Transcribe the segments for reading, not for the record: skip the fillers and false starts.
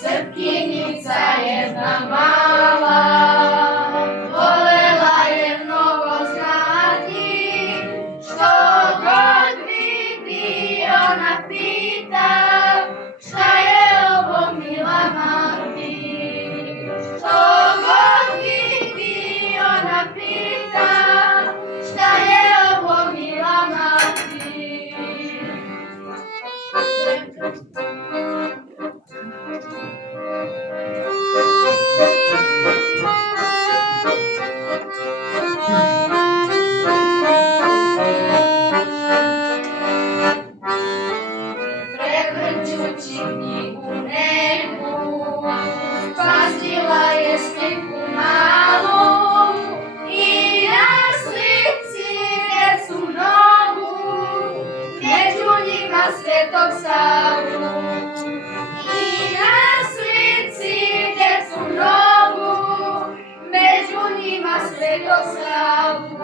Srpkinjica jedna mala, volela je mnogo znati, što god vidi ona pita, šta je ovo mila mati. Što god vidi ona pita, šta je ovo mila mati. Prevrćući knjigu neku, spasila je sliku malu i na slici djecu mnogu, među njima Svetog Savu. I na slici djecu mnogu, među njima Svetog Savu.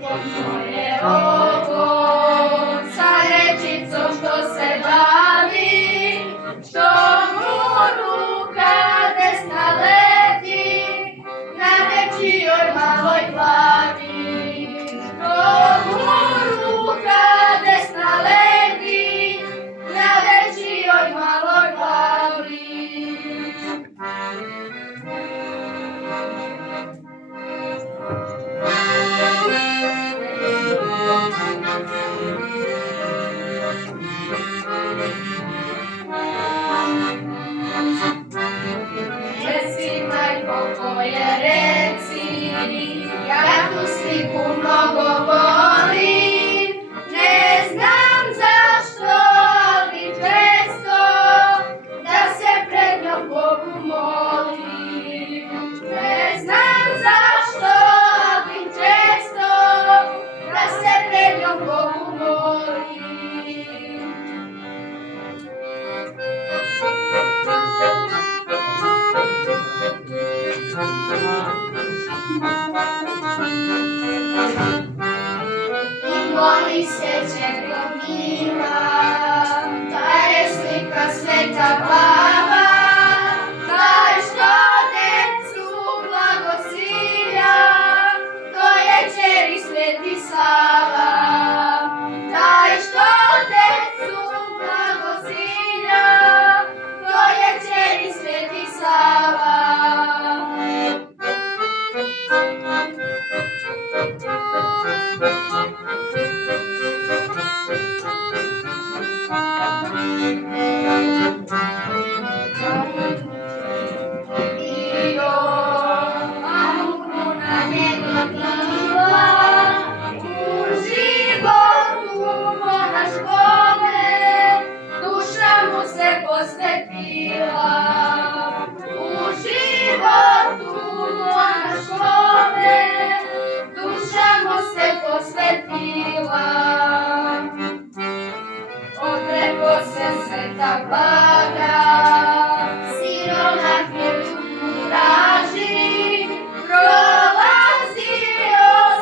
Moje oko sa rečicom što se bavi, što mu ruka desna leti na nečijoj maloj glavi. Što mu ruka desna leti na nečijoj maloj glavi. Reci, majko, koje reci, ja tu sliku mnogo volim, ne znam zašto, ali često da se pred njom Bogu molim. Ne znam zašto, ali često da se pred njom Bogu molim. I moli se čerko mila, ta je slika Sveta Glava, taj što decu blagosilja, to je čeri Sveti Sava. Taj što decu blagosilja, to je čeri Sveti Sava. U životu monaškome duša mu se posvetila. Odreko se sveta blaga, siromah je tu traži, prolazio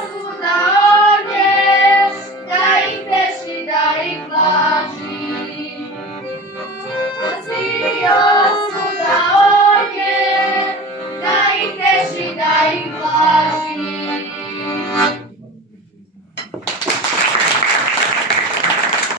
svuda on je, da ih teši, da ih blaži. Prolazio svuda on je, da ih teši, da ih blaži.